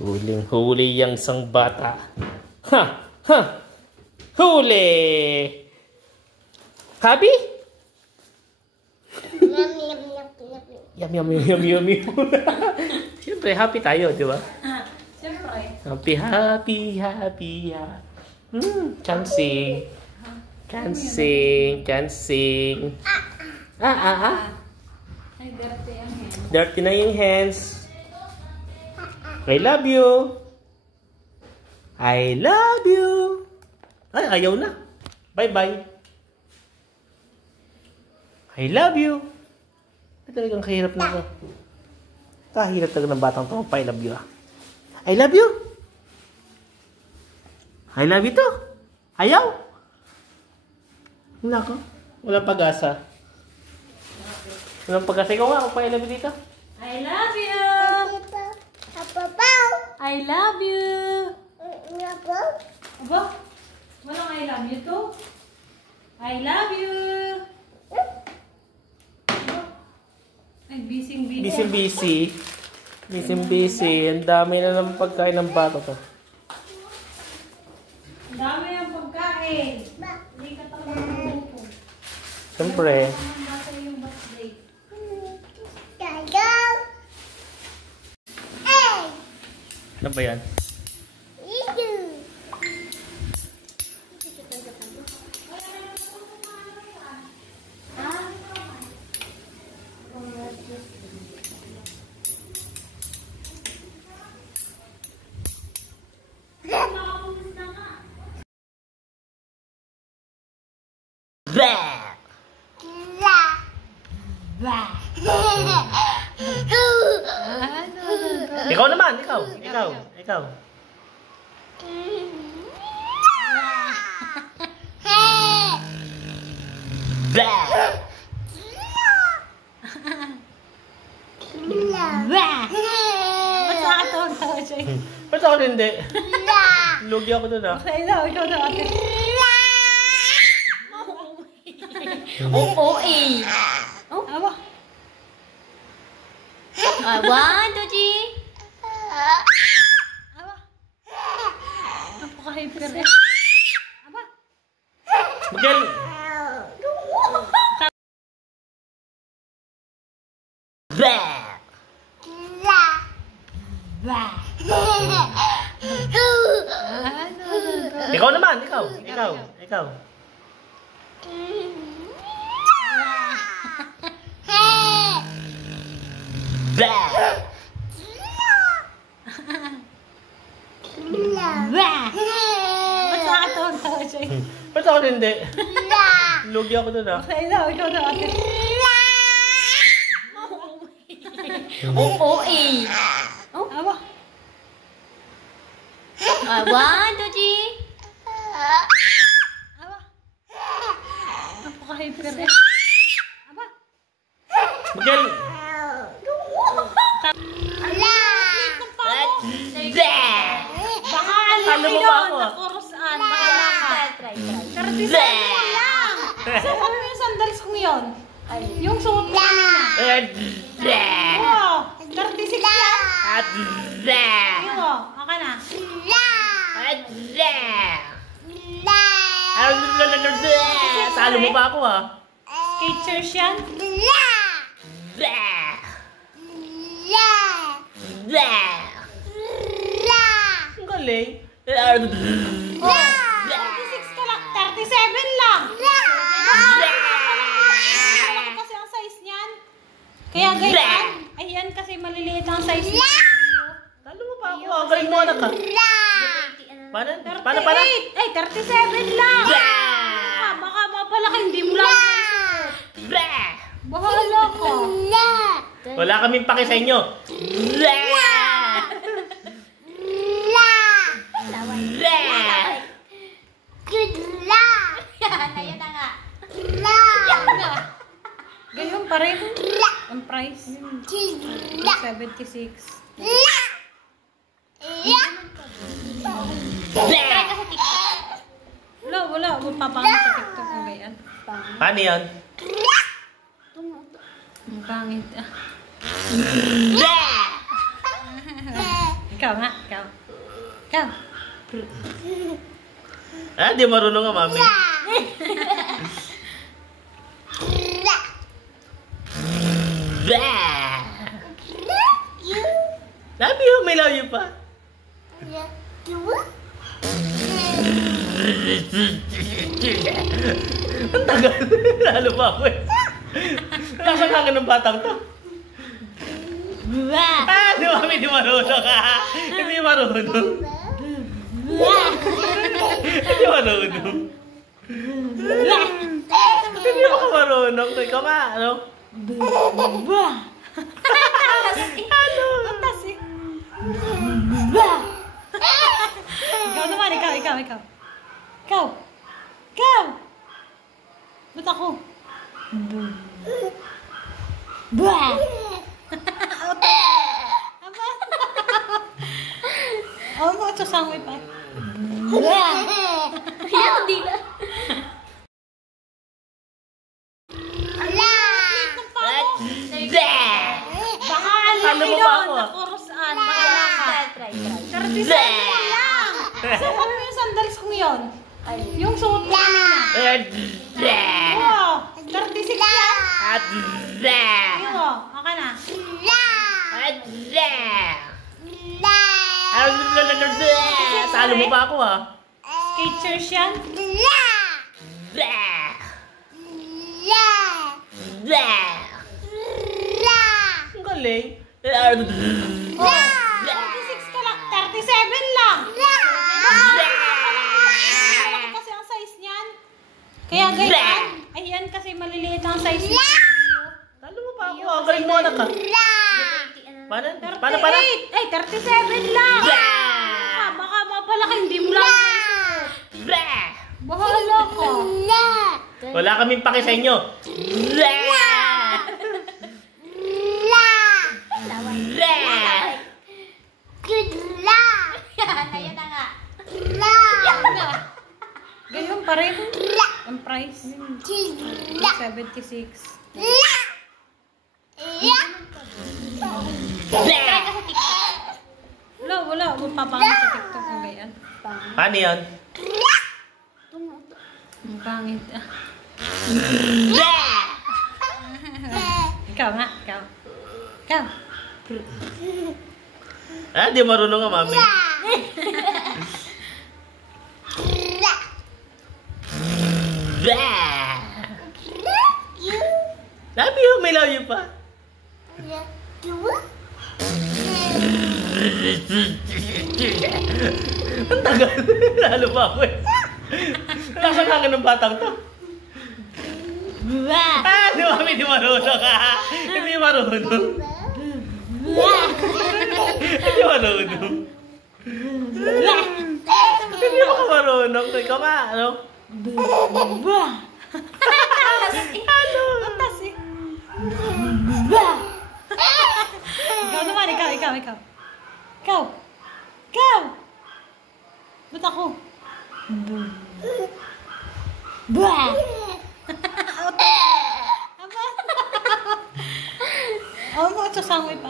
Huling-huli yang isang bata. Ha! Ha! Huli! Happy? Yum, yum, yum, yum, yum. Siyempre, happy tayo, di ba? Siyempre. Happy, happy, happy, happy. Can sing. Can sing, can sing. Ay, dirty ang hands. Dirty na yung hands. I love you. I love you. Ay, ayaw na. Bye-bye. I love you. Ay, talagang kahirap na ito. Kahirap talaga ng batang ito. I love you. I love you. I love you to. Ayaw. Nako. Walang pag-asa. Walang pag-asa. Ikaw nga, pa I love you dito. I love you. I love you. Aba? Walang I love you to? I love you. Ay, busy-busy. Busy-busy. Busy-busy. Ang dami na ng pagkain ng bata to. Ang dami ang pagkain. Hindi ka talaga magluto. Siyempre. Ang bata yung birthday. Ano ba yan? Ikaw naman, ikaw. Ba't nakatawa siya? Ba't ako hindi? Lugi ako doon ah. Ikaw na ate. Oo eh. Oh, awa. 1, 2, 3. Awa. Napaka-hyper eh. Aba. Miguel. Ikaw naman, ikaw. Ba't nakatawa siya? Ba't ako hindi? Lugi ako doon ah. Ikaw na ate. Oo eh. Oh, awa. 1, 2, 3. Awa. Napaka-hyper eh. Aba. Miguel. Baka Ano mo ba ako? Nakurusaan. Try. 37 lang. Saan kami yung sandals kong yun? Yung suot mo kanina. Wow. 36 yan. Iyo. Aka na. Talo mo ba ako ah? Skechers yan. Ang galing. 36 ka lang. 37 lang. Malaki kasi ang size niyan. Kaya ganyan. Ayan kasi maliliit ang size niya. Talo mo ba ako? Ang galing mo anak ka. Paano? 38. Ay, 37 lang. Baka mapalaki. Hindi mo lang. Bahala ka. Wala kaming pake sa inyo. Ayan na nga. Ganyan pa rin. Ang price. 76. Wala. Magpapangit sa TikTok ang ganyan. Paano yan? Ang pangit. Ikaw nga, ikaw. Ikaw. Ah, di marunong nga, mami. Love you, may love you pa. Ang tagal. Lalo pa ako eh. Nasaan ka ng batang to? Ah, di mami, di marunong ka. Hindi marunong. Hindi marunong. Hindi mo ka marunong. Ikaw nga, ano? Ano? Atas eh. Ikaw naman, ikaw. Ikaw. Ba't ako? Bah! Ako mo, sasangoy pa. Bah! Hindi na. Baka alam Ano mo mo ba yun, ako? nakurusaan, bahala ka. Try. 37 lang! Sukat mo yung sandals kong yun. Yung suot ko kanina. Oo, 36 lang. Oo, aka na. Talo mo pa ako ah. Skechers yan. Ang galing. Oh, 36 ka lang. 37 lang. Malaki kasi ang size niyan. Kaya ganyan. Ayan kasi maliliit ang size niya. Talo mo pa ako. Ang galing mo anak ka. Paano? 38. Ay, 37 lang. Baka mapalaki. Hindi mo lang bahala ka. Wala kaming paki sa inyo. Kaya na nga. Ganyan pa rin. Ang price. 76. Try ka sa TikTok. Wala. Magpapangat sa TikTok ng ganyan. Paano yun? Ang pangit. Ikaw nga, ikaw. Ah, di marunong nga, mami. Love you, may love you pa. Ang tagal. Lalo pa ako eh. Nasaan ka ng batang to? Ah, di mami, di marunong ka. Hindi marunong. Hindi marunong. Hindi mo ka marunong. Ikaw nga, ano? Ano? Atas eh. Ikaw naman, ikaw. Ba't ako? Bah! Aba? Ako mo, sasangoy pa.